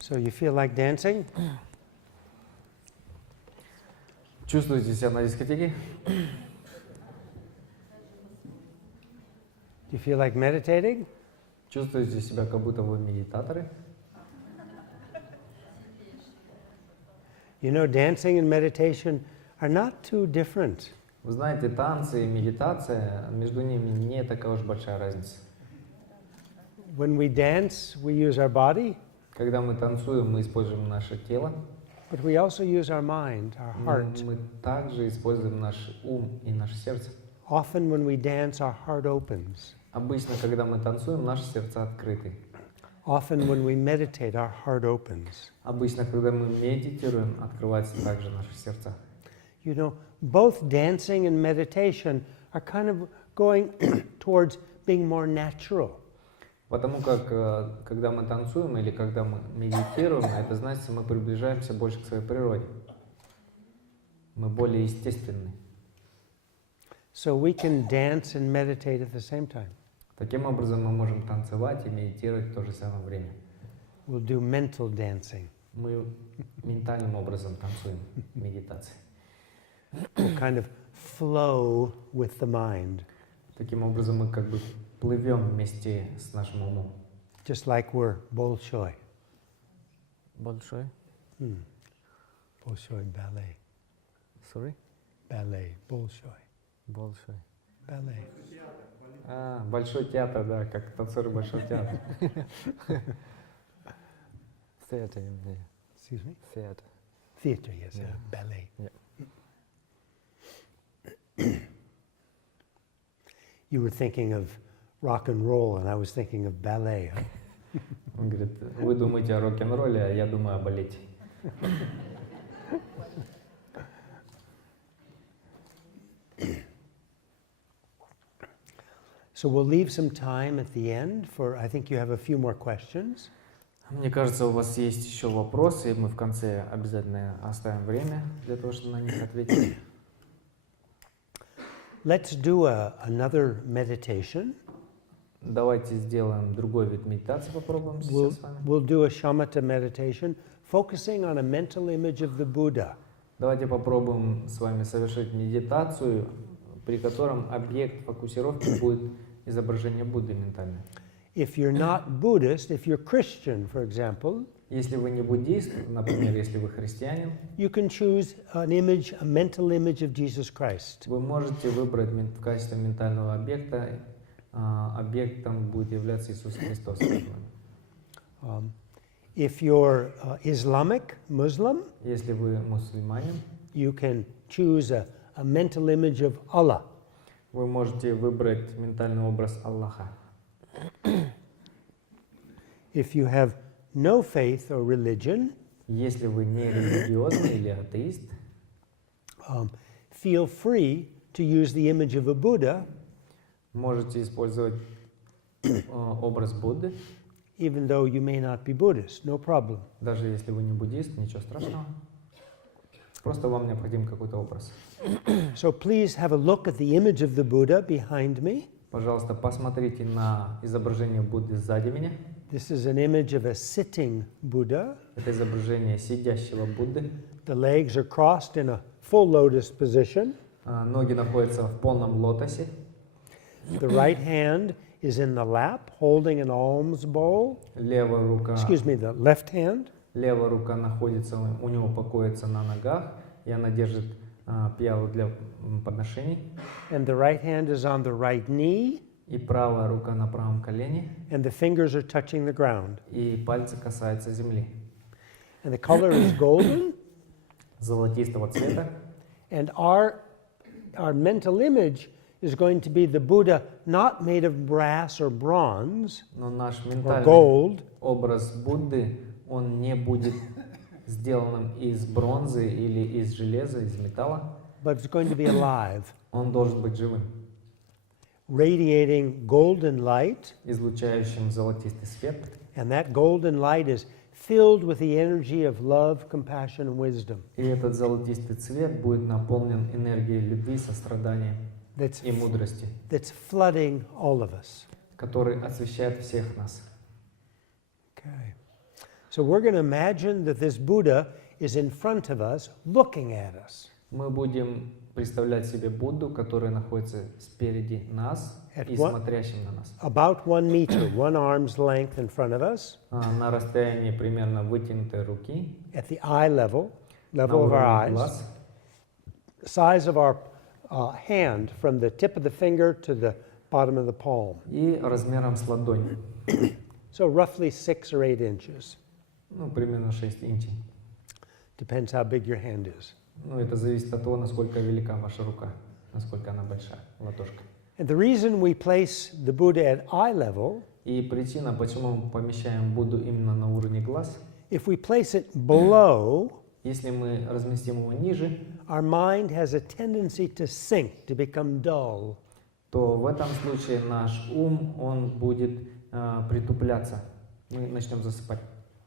So you feel like dancing? Чувствуете себя на дискотеке? Do you feel like meditating? Чувствуете себя, как будто вы медитаторы? You know, dancing and meditation are not too different. Вы знаете, танцы и медитация, между ними не такая уж большая разница. When we dance, we use our body, Когда мы танцуем, мы используем наше тело, but we also use our mind, our но heart. мы также используем наш ум и наше сердце. Often when we dance, our heart opens. Обычно, когда мы танцуем, наши сердца открыты. Often when we meditate, our heart opens. Обычно, когда мы медитируем, открываются также наши сердца. You know, both dancing and meditation are kind of going towards being more natural. Потому как, когда мы танцуем или когда мы медитируем, это значит, мы приближаемся больше к своей природе. Мы более естественны. So we can dance and meditate at the same time. Таким образом, мы можем танцевать и медитировать в то же самое время. We'll do mental dancing. Мы ментальным образом танцуем медитацией. We'll kind of flow with the mind, Таким образом, мы как бы плывем вместе с нашим умом. just like we're Bolshoi. Большой? Bolshoi ballet. Sorry? Ballet. Bolshoi. Большой. Ballet. Большой театр, да, как танцоры большого театра. Theater. Excuse me? Theater. Theater, yes, Yeah. ballet. Yeah. You were thinking of rock and roll, and I was thinking of ballet. Huh? Он говорит, вы думаете о рок-н-ролле, а я думаю о балете. So we'll leave some time at the end for, I think you have a few more questions. Мне кажется, у вас есть еще вопросы, и мы в конце обязательно оставим время для того, чтобы на них ответить. Let's do another meditation. Давайте сделаем другой вид медитации, попробуем сейчас с вами. We'll do a shamatha meditation, focusing on a mental image of the Buddha. Давайте попробуем с вами совершить медитацию, при котором объект фокусировки будет изображение Будды ментальное. If you're not Buddhist, if you're Christian, for example, Если вы не буддист, например, если вы христианин, you can choose an image, a mental image of Jesus Christ. вы можете выбрать в качестве ментального объекта, объектом будет являться Иисус Христос. If you're Islamic, Muslim, Если вы мусульманин, you can choose a mental image of Allah. вы можете выбрать ментальный образ Аллаха. If you have no faith or religion, Если вы не религиозный или атеист, feel free to use the image of a Buddha, можете использовать образ Будды, even though you may not be Buddhist, no problem. даже если вы не буддист, ничего страшного. Просто вам необходим какой-то образ. So please have a look at the image of the Buddha behind me. Пожалуйста, посмотрите на изображение Будды сзади меня. This is an image of a sitting Buddha. Это изображение сидящего Будды. The legs are crossed in a full lotus position. Ноги находятся в полном лотосе. The right hand is in the lap, holding an alms bowl. Левая рука, Excuse me, the left hand. левая рука находится, у него покоится на ногах, и она держит пиалу для подношений. And the right hand is on the right knee. И правая рука на правом колене, And the fingers are touching the ground. и пальцы касаются земли. And the color is golden. Золотистого цвета. And our mental image is going to be the Buddha not made of brass or bronze Но наш or ментальный gold, образ Будды, он не будет сделанным из бронзы или из железа, из металла. but it's going to be alive, Он должен быть живым, radiating golden light. излучающим золотистый свет. And that golden light is filled with the energy of love, compassion, and wisdom. И этот золотистый цвет будет наполнен энергией любви, сострадания и мудрости, That's flooding all of us. который освещает всех нас. Okay. So we're going to imagine that this Buddha is in front of us, looking at us. Мы будем представлять себе Будду, который находится спереди нас и смотрящим на нас. About 1 meter, 1 arm's length in front of us, На расстоянии примерно вытянутой руки, at the eye level, на level of our уровне eyes, глаз, size of our hand from the tip of the finger to the bottom of the palm. и размером с ладонь. So roughly 6 or 8 inches. Ну, примерно 6 инчей. Depends how big your hand is. Ну, это зависит от того, насколько велика ваша рука, насколько она большая, ладошка. And the reason we place the Buddha at eye level, И причина, почему мы помещаем Будду именно на уровне глаз, if we place it below, если мы разместим его ниже, our mind has a tendency to sink, to become dull. то в этом случае наш ум, он будет притупляться. Мы начнем засыпать.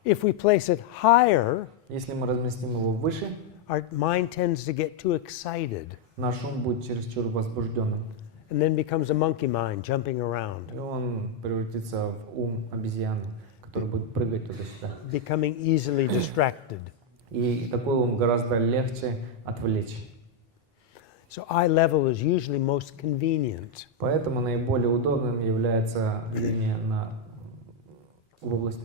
If we place it higher, Если мы разместим его выше, our mind tends to get too excited наш ум будет чересчур возбужденным. and then becomes a monkey mind, jumping around, И он превратится в ум обезьяны, который будет прыгать туда-сюда. becoming easily distracted. И такой ум гораздо легче отвлечь. So eye level is usually most convenient. Поэтому наиболее удобным является линия в области,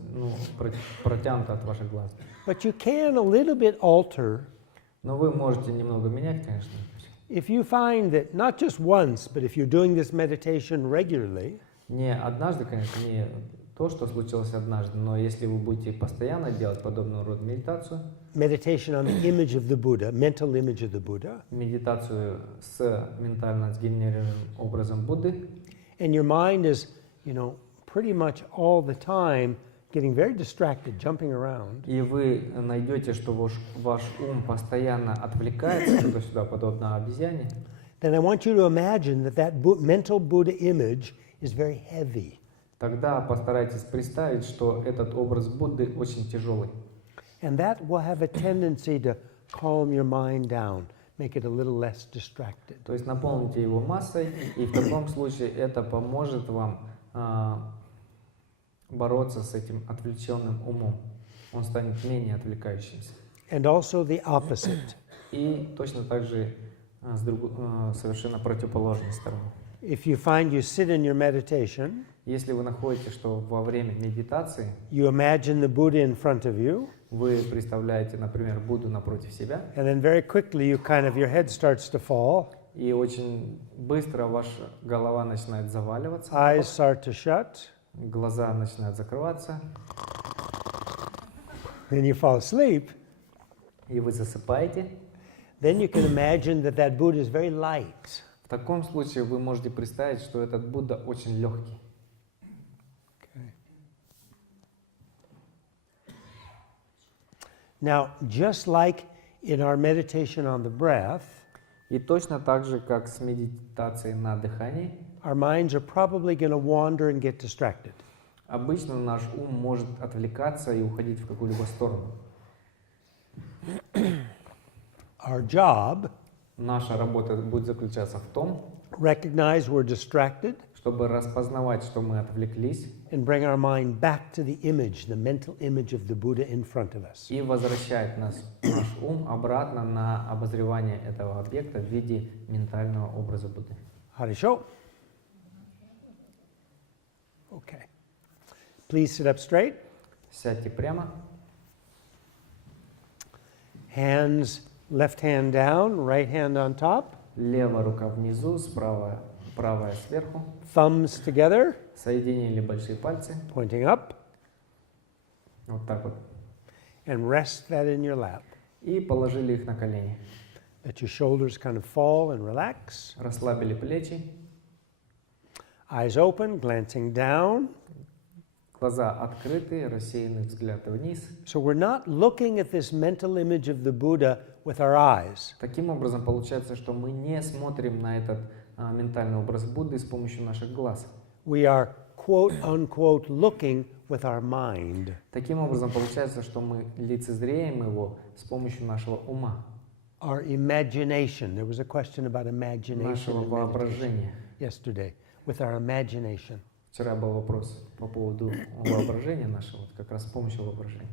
протянута от ваших глаз. But you can a little bit alter Но вы можете немного менять, конечно. if you find that not just once, but if you're doing this meditation regularly, Не однажды, конечно, не то, что случилось однажды, но если вы будете постоянно делать подобного рода медитацию, meditation on the image of the Buddha, mental image of the Buddha, медитацию с ментально сгенерированным образом Будды, and your mind is, pretty much all the time getting very distracted, jumping around, и вы найдете, что ваш ум постоянно отвлекается туда-сюда, подобно обезьяне, then I want you to imagine that mental Buddha image is very heavy. тогда постарайтесь представить, что этот образ Будды очень тяжелый. And that will have a tendency to calm your mind down, make it a little less distracted. То есть наполните его массой, и в таком случае это поможет вам бороться с этим отвлеченным умом. Он станет менее отвлекающимся. And also the opposite. И точно так же совершенно противоположной стороной. If you find you sit in your meditation, Если вы находите, что во время медитации you imagine the Buddha in front of you, вы представляете, например, Будду напротив себя, and then very quickly your head starts to fall, и очень быстро ваша голова начинает заваливаться, eyes start to shut, глаза начинают закрываться, then you fall asleep, и вы засыпаете, then you can imagine that Buddha is very light. в таком случае вы можете представить, что этот Будда очень легкий. Now, just like in our meditation on the breath, И точно так же, как с медитацией на дыхании, our minds are probably going to wander and get distracted. обычно наш ум может отвлекаться и уходить в какую-либо сторону. Our job, Наша работа будет заключаться в том, recognize we're distracted чтобы распознавать, что мы отвлеклись, and bring our mind back to the image, the mental image of the Buddha in front of us. и возвращать наш ум обратно на обозревание этого объекта в виде ментального образа Будды. Harisho. Okay. Please sit up straight. Сядьте прямо, Hands, left hand down, right hand on top. левая рука внизу, правая сверху, Thumbs together, соединили большие пальцы, pointing up, вот так вот, and rest that in your lap. и положили их на колени. Let your shoulders kind of fall and relax. Расслабили плечи, Eyes open, glancing down. глаза открыты, рассеянный взгляд вниз. So we're not looking at this mental image of the Buddha with our eyes. Таким образом, получается, что мы не смотрим на этот ментальный образ Будды с помощью наших глаз. We are, quote unquote, looking with our mind. Таким образом, получается, что мы лицезреем его с помощью нашего ума, Our imagination. There was a question about imagination нашего in meditation воображения. yesterday. With our imagination. Вчера был вопрос по поводу воображения нашего, вот как раз с помощью воображения.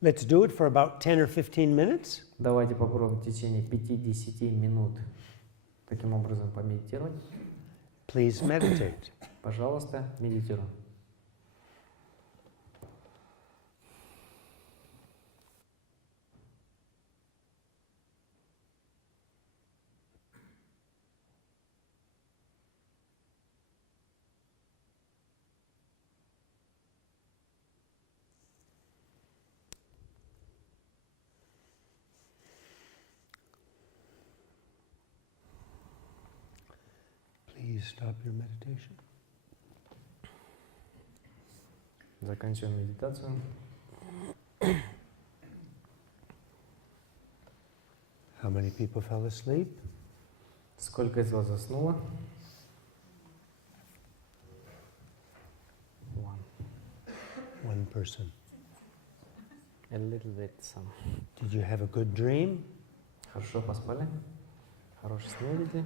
Let's do it for about 10 or 15 minutes. Давайте попробуем в течение 5-10 минут таким образом помедитировать. Please meditate. Пожалуйста, медитируем. Please stop your meditation. Заканчиваем медитацию. How many people fell asleep? Сколько из вас заснуло? One person. A little bit some. Did you have a good dream? Хорошо поспали? Хороший сон видели?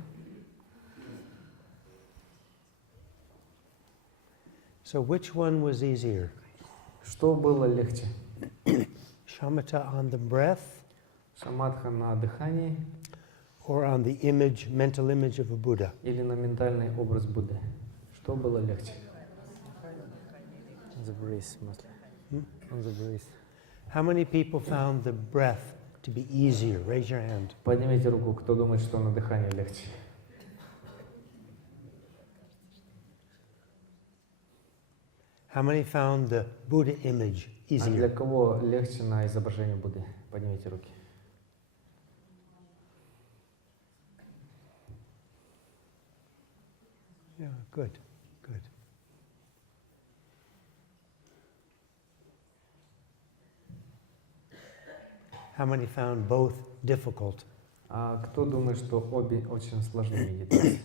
So which one was easier? Что было легче? Shamatha on the breath Шаматха на дыхании or on the image, mental image of a Buddha? или на ментальный образ Будды? Что было легче? The breeze mostly. Hmm? On the breeze. How many people found the breath to be easier? Raise your hand. Поднимите руку, кто думает, что на дыхании легче. How many found the Buddha image А для easier? кого легче на изображение Будды? Поднимите руки. Yeah, good, good. How many found both difficult? А кто думает, что обе очень сложны медитации?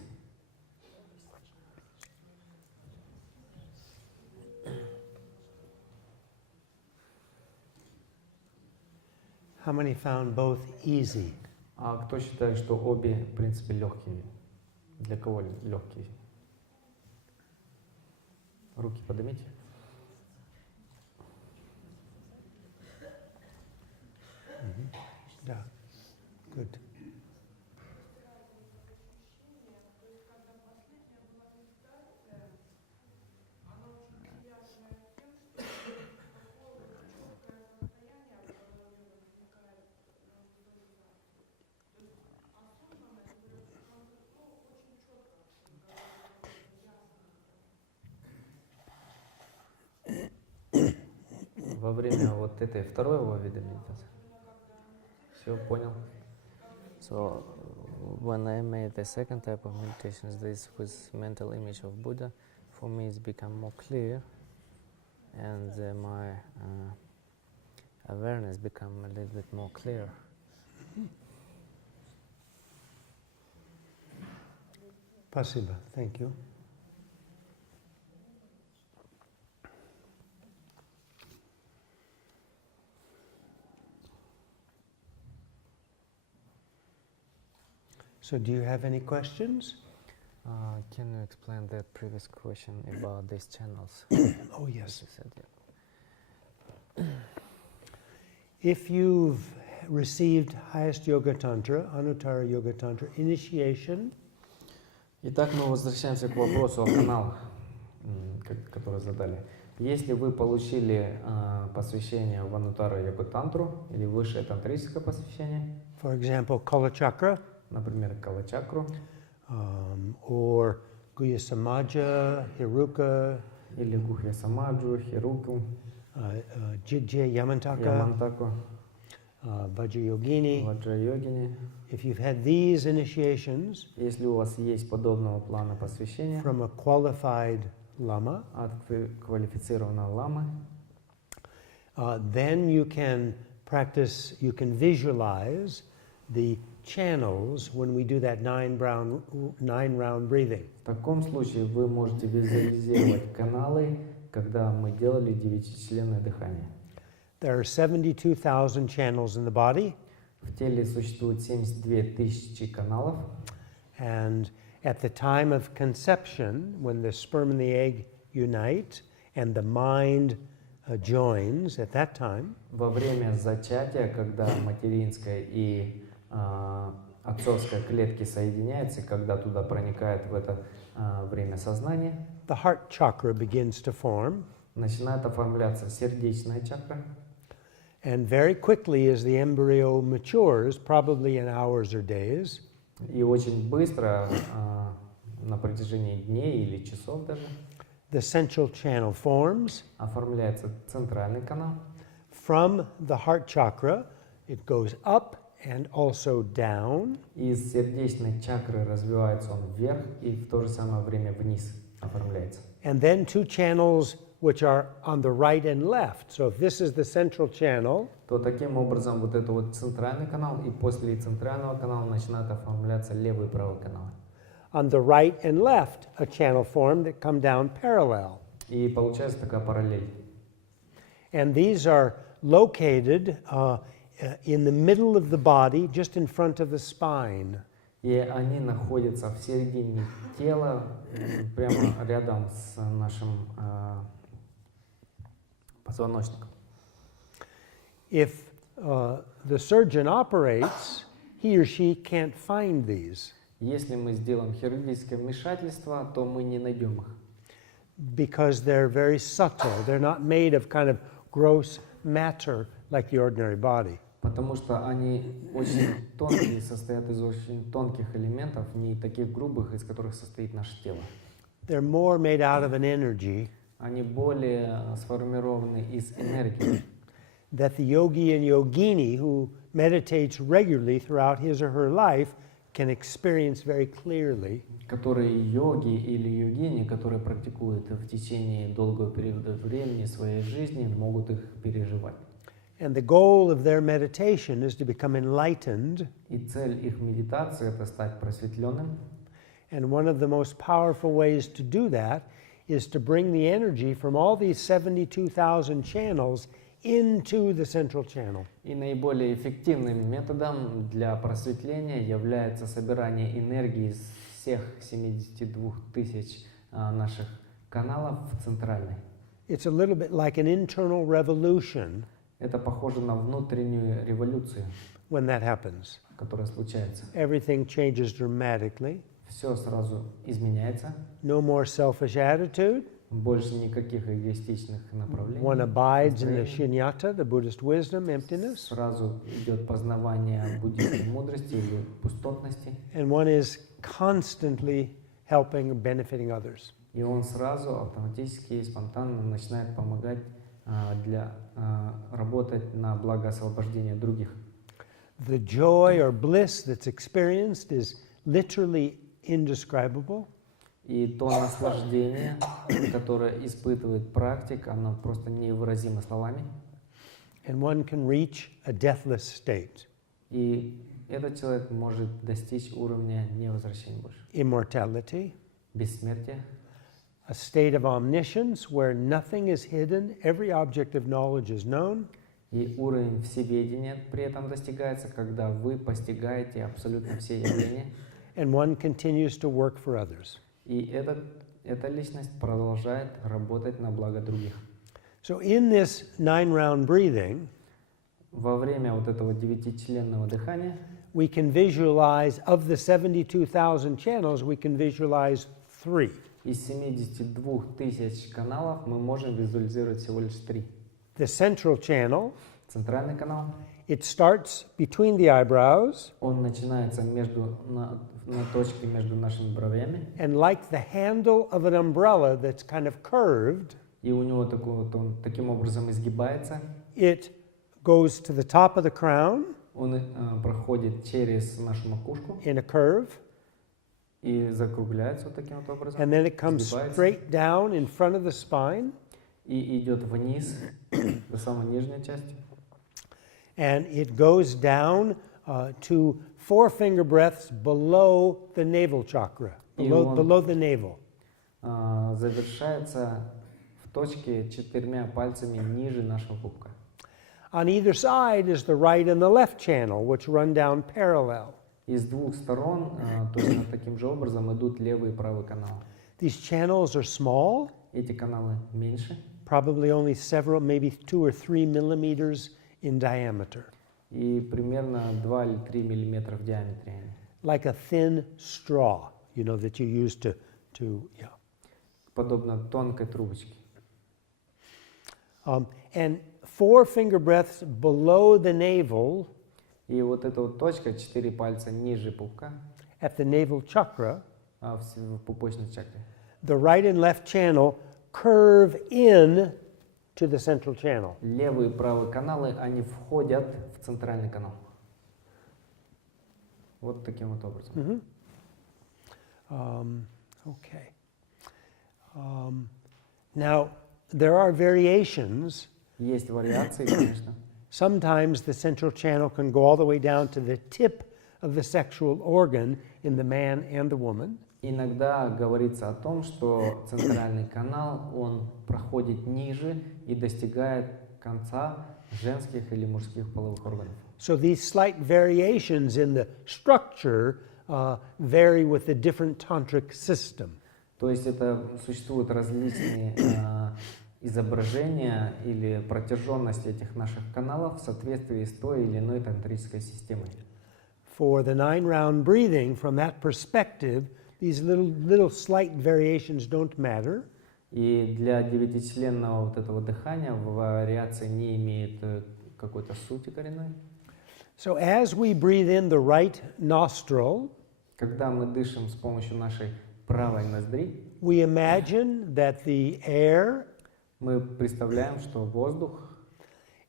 How many found both easy? А кто считает, что обе, в принципе, легкие? Для кого легкие? Руки поднимите. Yeah, good. Во время вот этой второго вида медитации. Все, понял. So when I made the second type of meditations, this with mental image of Buddha, for me it's become more clear, and my awareness become a little bit more clear. Спасибо. Thank you. So do you have any questions? Can you explain that previous question about these channels? Oh, yes. You said, yeah. If you've received highest yoga tantra, Anuttara yoga tantra initiation, Итак, мы возвращаемся к вопросу о каналах, который задали. Если вы получили посвящение в Ануттара йога тантру или высшее тантрическое посвящение, for example, Kala Chakra, например, кала-чакру or Guhya Samaja, Hiruka, или гухья-самаджу, хируку, Jigje Yamantaka, ямантаку, Vajrayogini, ваджра-йогини. if you've had these initiations Если у вас есть подобного плана посвящения from a qualified lama, от квалифицированного ламы, then you can practice, you can visualize the channels when we do that nine round breathing. в таком случае вы можете визуализировать каналы, когда мы делали 9-членное дыхание. There are 72,000 channels in the body, В теле существует 72 тысячи каналов, and at the time of conception, when the sperm and the egg unite and the mind joins at that time, Во время зачатия, когда материнская и отцовская клетки соединяются, когда туда проникает в это время сознание, the heart chakra begins to form. начинает оформляться сердечная чакра. And very quickly, as the embryo matures, probably in hours or days, И очень быстро, на протяжении дней или часов даже, the central channel forms. оформляется центральный канал. From the heart chakra, it goes up and also down. Из сердечной чакры развивается он вверх и в то же самое время вниз оформляется. And then two channels which are on the right and left. So if this is the central channel, То таким образом вот это вот центральный канал, и после центрального канала начинают оформляться левый и правый каналы. on the right and left, a channel formed that come down parallel. И получается такая параллель. And these are located in the middle of the body, just in front of the spine. И они находятся в середине тела, прямо рядом с нашим позвоночником. If the surgeon operates, he or she can't find these Если мы сделаем хирургическое вмешательство, то мы не найдем их. because they're very subtle. They're not made of kind of gross matter like the ordinary body. Потому что они очень тонкие, состоят из очень тонких элементов, не таких грубых, из которых состоит наше тело. They're more made out of an energy Они более сформированы из энергии, that the yogi and yogini who meditates regularly throughout his or her life can experience very clearly. которые йоги или йогини, которые практикуют в течение долгого периода времени своей жизни, могут их переживать. And the goal of their meditation is to become enlightened. И цель их медитации – это стать просветленным. And one of the most powerful ways to do that is to bring the energy from all these 72,000 channels into the central channel. И наиболее эффективным методом для просветления является собирание энергии из всех 72 тысяч наших каналов в центральный. It's a little bit like an internal revolution Это похоже на внутреннюю революцию, when that happens. которая случается. Everything changes dramatically. Все сразу изменяется, No more selfish attitude. больше никаких эгоистичных направлений. One abides in the настроений. shunyata, the Buddhist wisdom, emptiness. Сразу идет познавание буддийской мудрости или пустотности, And one is constantly helping and benefiting others. и он сразу автоматически и спонтанно начинает помогать работать на благо освобождения других. The joy or bliss that's experienced is literally indescribable. И то наслаждение, которое испытывает практик, оно просто невыразимо словами. And one can reach a deathless state, И этот человек может достичь уровня невозвращения больше. immortality, Бессмертие, a state of omniscience where nothing is hidden, every object of knowledge is known, и уровень всеведения при этом достигается, когда вы постигаете абсолютно все явления. and one continues to work for others. И эта личность продолжает работать на благо других. So in this 9-round breathing, Во время вот этого 9-членного дыхания we can visualize, of the 72,000 channels, we can visualize 3. из 72 тысяч каналов мы можем визуализировать всего лишь 3. The central channel, Центральный канал, it starts between the eyebrows, он начинается на точке между нашими бровями, and like the handle of an umbrella that's kind of curved, и у него он таким образом изгибается. it goes to the top of the crown Он проходит через нашу макушку in a curve, и закругляется вот таким вот образом. and then it comes Сгибается. straight down in front of the spine, И идет вниз до самой нижней части. and it goes down to 4 finger breaths below the navel chakra, below the navel. Завершается в точке 4 пальцами ниже нашего пупка. On either side is the right and the left channel, which run down parallel. И с двух сторон точно таким же образом идут левый и правый канал. These channels are small, эти каналы меньше, probably only several, maybe 2 or 3 millimeters in diameter, и примерно 2 или 3 миллиметра в диаметре они. like a thin straw, you know, that you use to yeah. Подобно тонкой трубочке. And 4 finger breaths below the navel, И вот эта вот точка, 4 пальца ниже пупка, at the navel chakra, в пупочной чакре, the right and left channel curve in to the central channel. левый и правый каналы, они входят в центральный канал. Вот таким вот образом. Okay. Now, there are variations. Есть вариации, конечно. Sometimes the central channel can go all the way down to the tip of the sexual organ in the man and the woman. Иногда говорится о том, что центральный канал, он проходит ниже и достигает конца женских или мужских половых органов. So these slight variations in the structure vary with the different tantric system. То есть это существуют различные изображения или протяженность этих наших каналов в соответствии с той или иной тантрической системой. For the 9-round breathing, from that perspective, these little slight variations don't matter. И для девятичленного вот этого дыхания вариации не имеет какой-то сути коренной. So as we breathe in the right nostril, Когда мы дышим с помощью нашей правой ноздри, we imagine that the air мы представляем, что воздух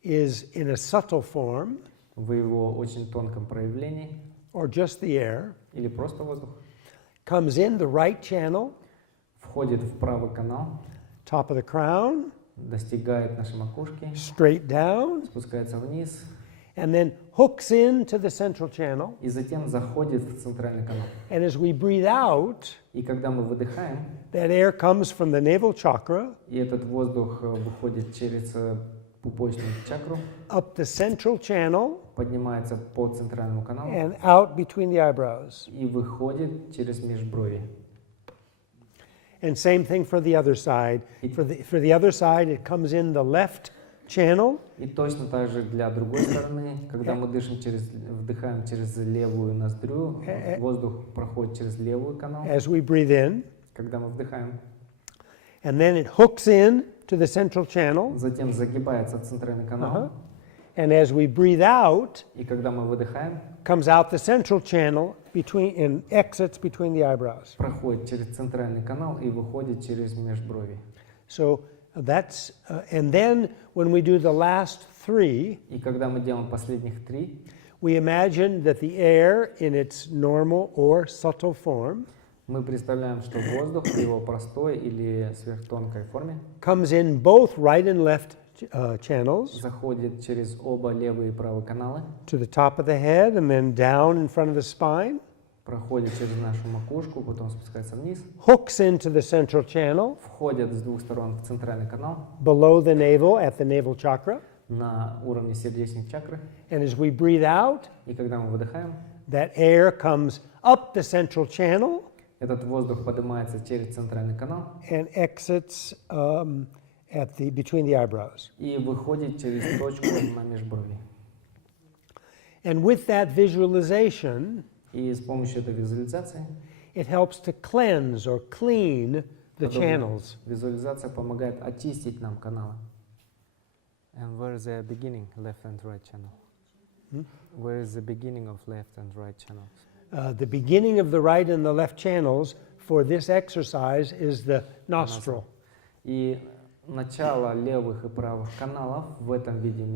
is in a subtle form, в его очень тонком проявлении, or just the air, или просто воздух, comes in the right channel, входит в правый канал, top of the crown, достигает нашей макушки, straight down, спускается вниз and then hooks into the central channel. и затем заходит в центральный канал. And as we breathe out, И когда мы выдыхаем, that air comes from the navel chakra и этот воздух выходит через пупочную чакру, up the central channel поднимается по центральному каналу and out between the eyebrows. и выходит через межброви. And same thing for the other side. For the other side, it comes in the left channel И точно так же для другой стороны, когда мы вдыхаем через левую ноздрю, воздух проходит через левый канал, as we breathe in, когда мы вдыхаем, and then it hooks in to the central channel. затем загибается центральный канал, And as we breathe out, и когда мы выдыхаем, comes out the central channel and exits between the eyebrows. проходит через центральный канал и выходит через межброви. So that's, and then when we do the last 3, И когда мы делаем последних 3, we imagine that the air in its normal or subtle form мы представляем, что воздух в его простой или сверхтонкой форме comes in both right and left channels заходит через оба левые и правые каналы, to the top of the head and then down in front of the spine, проходит через нашу макушку, потом спускается вниз, hooks into the central channel входит с двух сторон в центральный канал below the navel at the navel chakra. на уровне сердечной чакры. And as we breathe out, И когда мы выдыхаем, that air comes up the central channel этот воздух поднимается через центральный канал and exits between the eyebrows. и выходит через точку на межброви. And with that visualization, И с помощью этой визуализации it helps to cleanse or clean the channels. визуализация помогает очистить нам каналы. And where is the beginning, left and right channel? Where is the beginning of left and right channels? The beginning of the right and the left channels for this exercise is the nostril. И начало левых и правых каналов в этом виде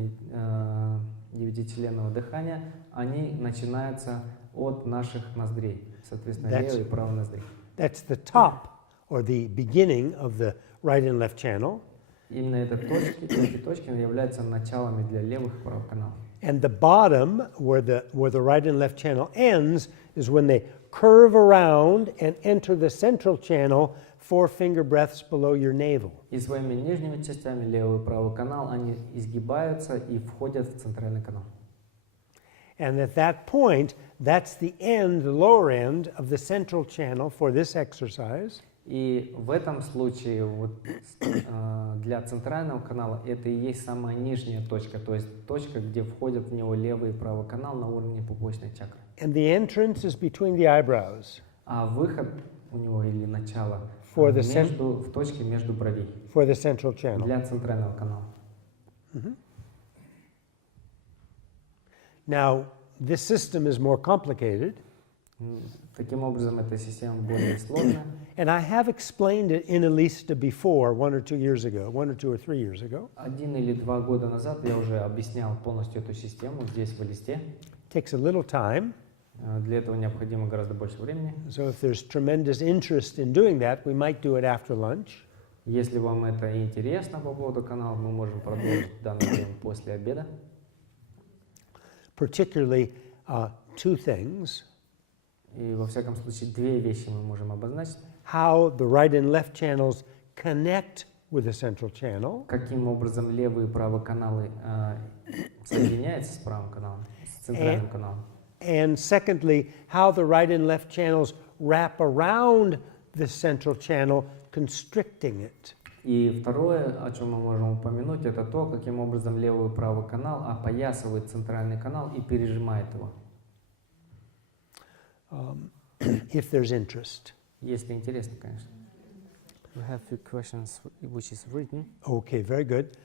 девятичленного дыхания, они начинаются от наших ноздрей, соответственно, левой и правой ноздри. That's the top or the beginning of the right and left channel. Именно эти точки являются началами для левых и правых каналов. And the bottom, where the right and left channel ends, is when they curve around and enter the central channel 4 finger breaths below your navel. И своими нижними частями, левый и правый канал, они изгибаются и входят в центральный канал. And at that point, that's the end, the lower end of the central channel for this exercise. И в этом случае вот, для центрального канала это и есть самая нижняя точка, то есть точка, где входят в него левый и правый канал на уровне пупочной чакры. And the entrance is between the eyebrows А выход у него или начало For the в точке между бровей for the central channel. для центрального канала. Now, this system is more complicated, Таким образом, эта система более сложная. and I have explained it in a lista before, 1 or 2 years ago, 1 or 2 or 3 years ago. 1 или 2 года назад я уже объяснял полностью эту систему здесь в листе. Takes a little time, Для этого необходимо гораздо больше времени. so if there's tremendous interest in doing that, we might do it after lunch. Если вам это интересно по поводу канала, мы можем продолжить данную тему после обеда. Particularly, 2 things. И во всяком случае, 2 вещи мы можем обозначить. How the right and left channels connect with the central channel, Каким образом левые и правые каналы соединяются с правым каналом, с центральным каналом. and secondly, how the right and left channels wrap around the central channel, constricting it. И второе, о чем мы можем упомянуть, это то, каким образом левый и правый канал опоясывает центральный канал и пережимает его. If there's interest. Если интересно, конечно. We have few questions which is written. Okay, very good.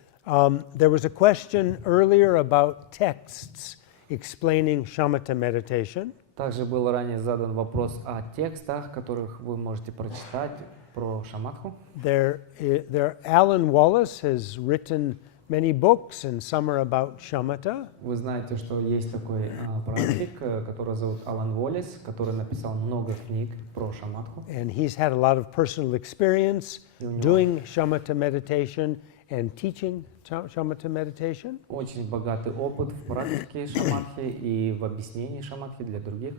There was a question earlier about texts explaining shamatha meditation. Также был ранее задан вопрос о текстах, которых вы можете прочитать про шаматху. Alan Wallace has written many books, and some are about shamatha. Вы знаете, что есть такой практик, который зовут Алан Уоллес, который написал много книг про шаматху. And he's had a lot of personal experience doing shamatha meditation and teaching shamatha meditation. Очень богатый опыт в практике шаматхи и в объяснении шаматхи для других.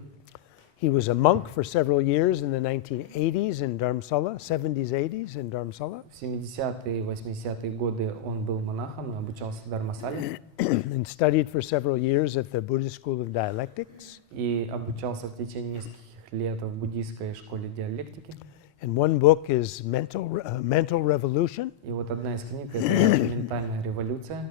He was a monk for several years in the 1980s in Dharamsala, 70s, 80s in Dharamsala, В 70-е и 80-е годы он был монахом и обучался в Дармасале. and studied for several years at the Buddhist School of Dialectics. И обучался в течение нескольких лет в буддийской школе диалектики. And one book is Mental Revolution. И вот одна из книг — это «Ментальная революция».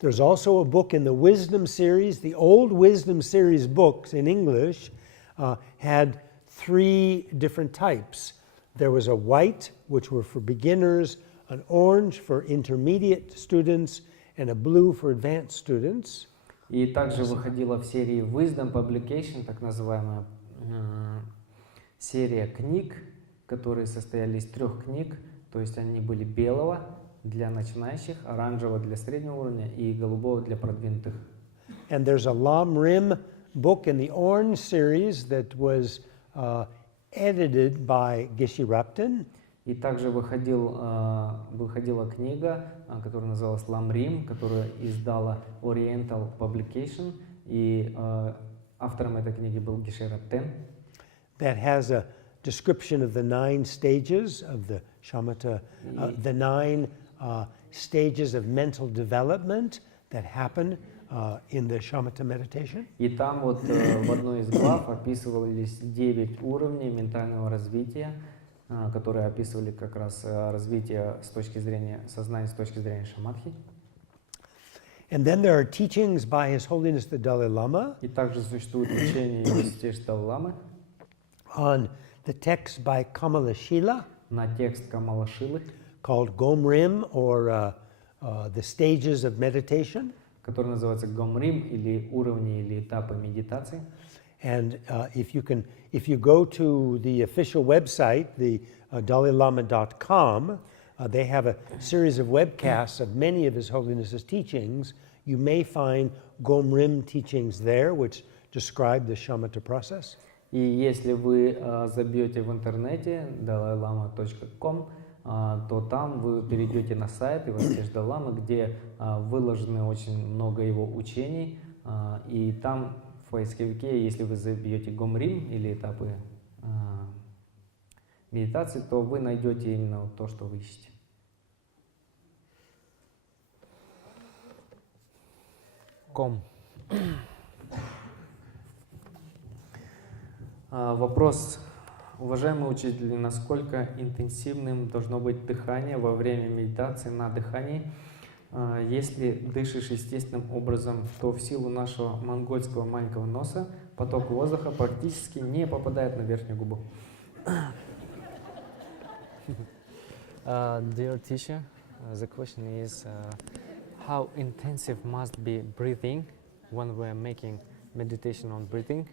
There's also a book in the Wisdom series. The old Wisdom series books in English had 3 different types. There was a white, which were for beginners, an orange for intermediate students, and a blue for advanced students. И также выходила в серии Wisdom Publication, так называемая серия книг, которые состояли из 3 книг, то есть они были белого для начинающих, оранжевого для среднего уровня и голубого для продвинутых. And there's a Lam Rim book in the orange series that was edited by Geshe Raptin. И также выходила книга, которая называлась «Ламрим», которую издала Oriental Publication, и автором этой книги был Геше Раптен. That has a description of the 9 stages of the shamatha, the 9 stages of mental development that happen in the shamatha meditation. И там вот в одной из глав описывались 9 уровней ментального развития, которые описывали как раз развитие с точки зрения сознания, с точки зрения шаматхи. And then there are teachings by His Holiness the Dalai Lama И также существует учение Его Святейшего Далай-ламы on the text by Kamala Shila на текст Камала Шилы, called Gomrim, or the stages of meditation. который называется Гомрим, или уровни или этапы медитации. And if you go to the official website, the DalaiLama.com, they have a series of webcasts of many of His Holiness's teachings. You may find Gomrim teachings there, which describe the shamatha process. И если вы забьете в интернете dalailama.com, то там вы перейдете на сайт Его Святейшего Далай-ламы, где выложены очень много его учений, и там в поисковике, если вы забьете Гомрим или этапы медитации, то вы найдете именно вот то, что вы ищете. Вопрос Уважаемые учителя, насколько интенсивным должно быть дыхание во время медитации на дыхании? Если дышишь естественным образом, то в силу нашего монгольского маленького носа поток воздуха практически не попадает на верхнюю губу. Dear teacher, the question is how intensive must be breathing when we are making meditation on breathing?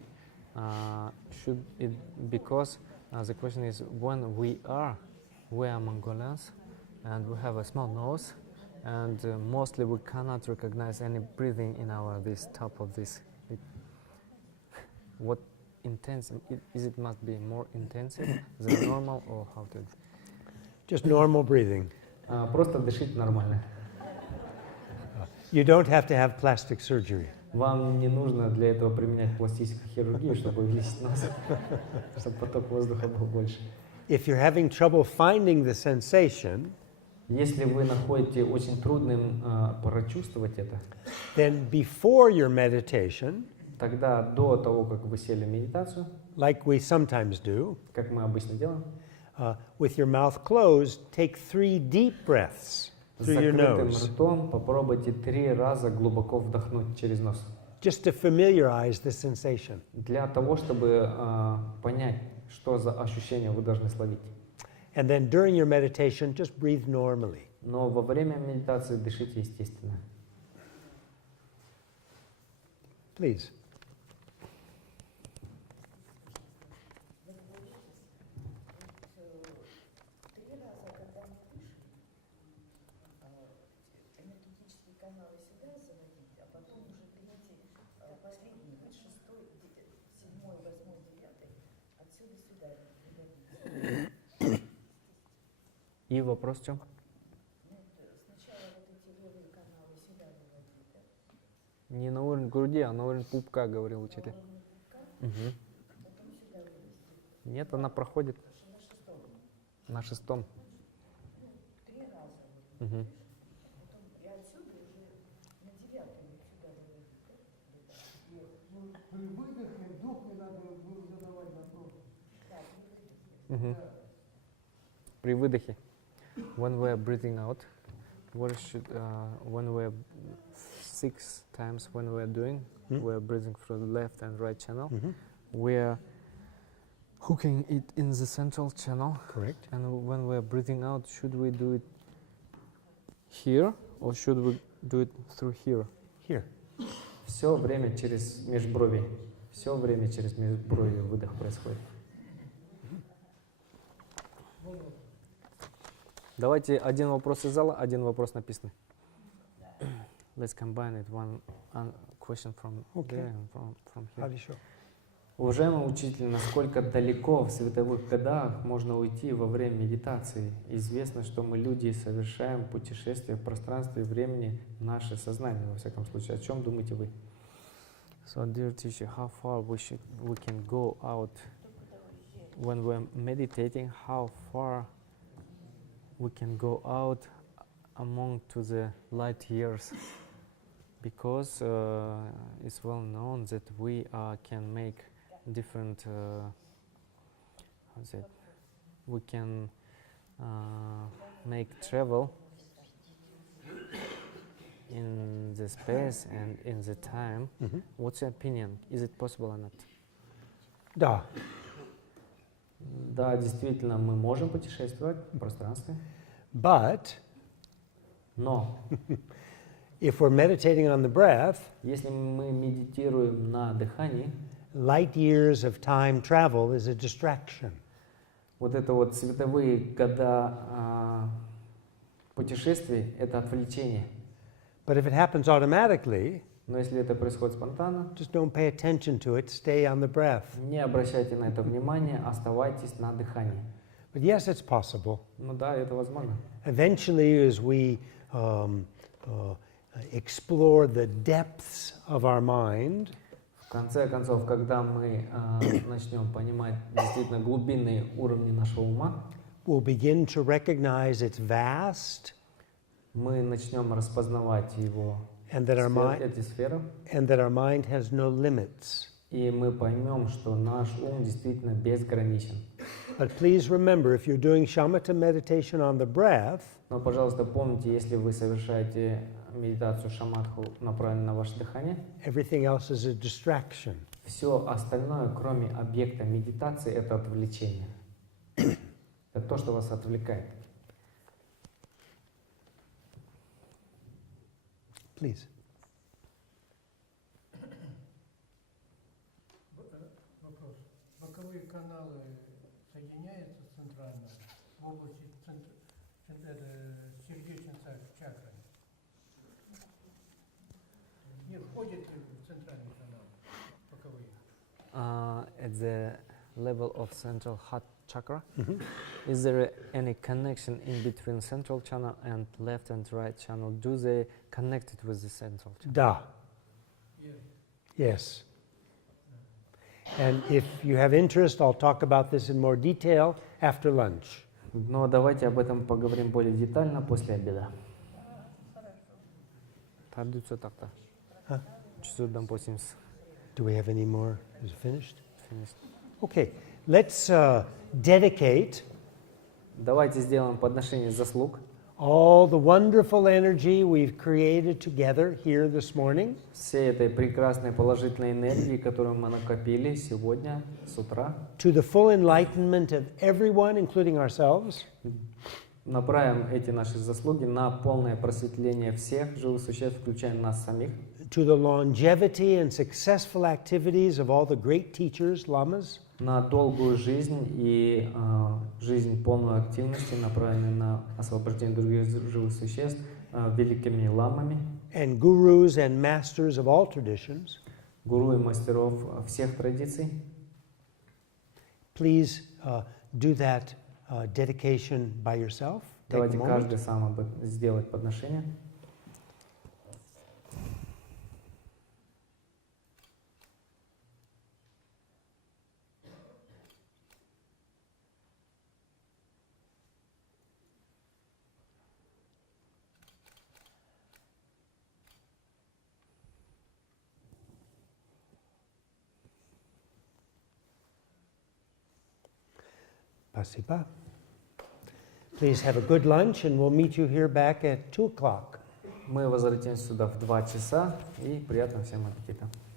Should it, because the question is when we are Mongolians and we have a small nose and mostly we cannot recognize any breathing in our this top of this. What intense is it? Must be more intensive than normal or how to? Just normal breathing. Просто дышите нормально. You don't have to have plastic surgery. Вам не нужно для этого применять пластическую хирургию, чтобы увеличить нос, чтобы поток воздуха был больше. If you're having trouble finding the sensation, Если вы находите очень трудным прочувствовать это, then before your meditation, тогда до того, как вы сели в медитацию, like we sometimes do, как мы обычно делаем, with your mouth closed, take 3 deep breaths с through your закрытым nose, ртом попробуйте 3 раза глубоко вдохнуть через нос. just to familiarize the sensation. Для того, чтобы понять, что за ощущения вы должны словить. And then during your meditation, just breathe normally. Но во время медитации дышите естественно. Please. И вопрос в чем? Не на уровень груди, а на уровень пупка, говорил учитель. Мгм. Нет, она проходит на 6. Мгм. Мгм. При выдохе. When we are breathing out, what should when we are 6 times when we are doing, we are breathing through the left and right channel. We are hooking it in the central channel. Correct. And when we are breathing out, should we do it here or should we do it through here? Here. Все время через межброви. Все время через межброви выдох происходит. Давайте один вопрос из зала, один вопрос написанный. Let's combine it. One question from there and from here. Хорошо. Уважаемый учитель, насколько далеко в световых годах можно уйти во время медитации? Известно, что мы, люди, совершаем путешествие в пространстве и времени, наше сознание, во всяком случае. О чем думаете вы? So, dear teacher, how far we can go out when we're meditating? How far we can go out among to the light years? Because it's well known that we can make different. How's it? We can make travel in the space and in the time. What's your opinion? Is it possible or not? Да. Да, действительно, мы можем путешествовать в пространстве. But Но if we're meditating on the breath, если мы медитируем на дыхании, light years of time travel is a distraction. вот это вот световые года путешествий — это отвлечение. But if it happens automatically, Но если это происходит спонтанно, just don't pay attention to it, stay on the breath. не обращайте на это внимания, оставайтесь на дыхании. But yes, it's possible. Ну да, это возможно. Eventually, as we explore the depths of our mind, В конце концов, когда мы начнем понимать действительно глубинные уровни нашего ума, we'll begin to recognize its vast мы начнем распознавать его, and that эти сферы, our mind has no limits. и мы поймем, что наш ум действительно безграничен. But please remember, if you're doing shamatha meditation on the breath, Но, пожалуйста, помните, если вы совершаете медитацию шаматху, направленную на ваше дыхание, everything else is a distraction. все остальное, кроме объекта медитации, это отвлечение. Это то, что вас отвлекает. Please. Вопрос. Боковые каналы соединяются центрально в области сердечной чакры? Не входит ли в центральный канал боковые? At the level of central heart chakra, is there any connection in between central channel and left and right channel? Do they connect it with the central channel? Da. Yes. And if you have interest, I'll talk about this in more detail after lunch. Но давайте об этом поговорим более детально после обеда. Традиция так-то. Huh? Часов до 80. Do we have any more? Is it finished? Finished. Okay, let's dedicate Давайте сделаем подношение заслуг. all the wonderful energy we've created together here this morning Всей этой прекрасной положительной энергии, которую мы накопили сегодня с утра, to the full enlightenment of everyone, including ourselves, направим эти наши заслуги на полное просветление всех живых существ, включая нас самих, to the longevity and successful activities of all the great teachers, lamas, на долгую жизнь и жизнь полную активности, направленную на освобождение других живых существ великими ламами, and gurus and masters of all traditions. гуру и мастеров всех традиций. Please do that dedication by yourself. Take a Давайте moment. каждый сам сделать подношение. Спасибо. Please have a good lunch, and we'll meet you here back at 2 o'clock. Мы возвратимся сюда в 2 часа, и приятного всем аппетита.